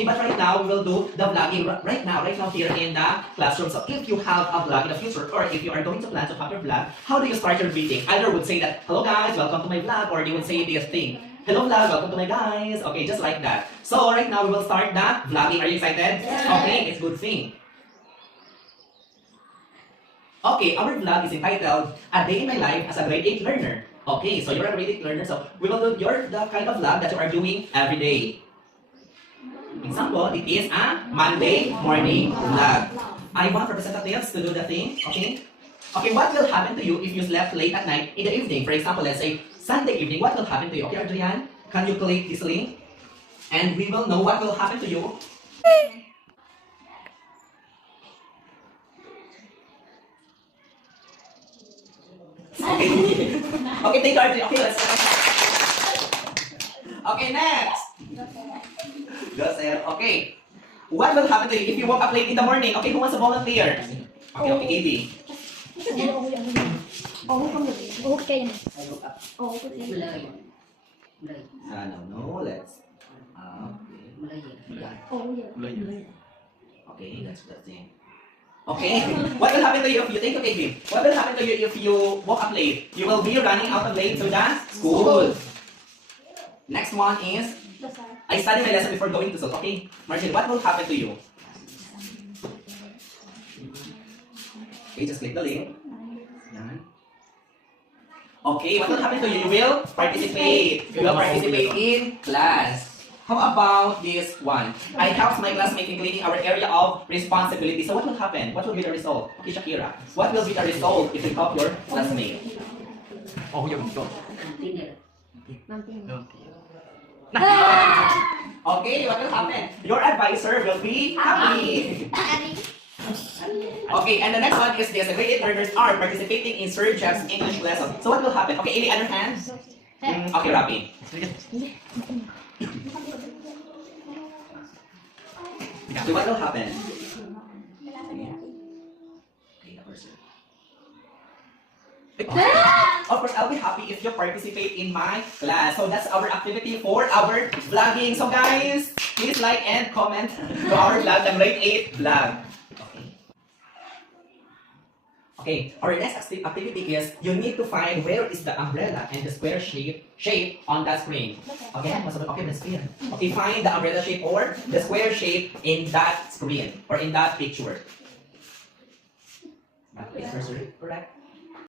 Okay, but right now, we will do the vlogging right now here in the classroom. So if you have a vlog in the future, or if you are going to plan to have your vlog, how do you start your greeting? Either would say that, hello guys, welcome to my vlog, or you would say this thing, hello vlog, welcome to my guys. Okay, just like that. So right now, we will start the vlogging. Are you excited? Yeah. Okay, it's good thing. Okay, our vlog is entitled A Day in My Life as a Grade 8 Learner. Okay, so you're a grade 8 learner, so we will do the kind of vlog that you are doing every day. Example, it is a Monday morning vlog. I want representatives to do the thing, okay? Okay, what will happen to you if you slept late at night in the evening? For example, let's say Sunday evening, what will happen to you? Okay, Adrian, can you click this link? And we will know what will happen to you. Okay, okay, thank you, Adrian. Okay, let's Okay, next. Okay. What will happen to you if you woke up late in the morning? Okay, who wants to volunteer? Okay, okay, AB. No, let's. Okay, that's the thing. Okay, what will happen to you if you think, okay, babe, what will happen to you if you woke up late? You will be running out of late to the school. Next one is, I study my lesson before going to school. Okay, Marcel, what will happen to you? Okay, just click the link. Yan. Okay, what will happen to you? You will participate. You will participate in class. How about this one? I helped my classmate in cleaning our area of responsibility. So what will happen? What will be the result? Okay, Shakira, what will be the result if you help your classmate? Oh, yung ito. Okay, what will happen? Your advisor will be happy. Okay, and the next one is this. The grade 8 learners are participating in Sir Jeff's English lesson. So what will happen? Okay, any other hands? Okay, Rapi. So what will happen? Okay, the person. Of course, I'll be happy if you participate in my class. So that's our activity for our vlogging. So guys, please like and comment to our vlog, the grade 8 vlog. Okay, our next activity is you need to find where is the umbrella and the square shape on that screen. Okay, okay, the screen. Okay, find the umbrella shape or the square shape in that screen or in that picture. That is correct.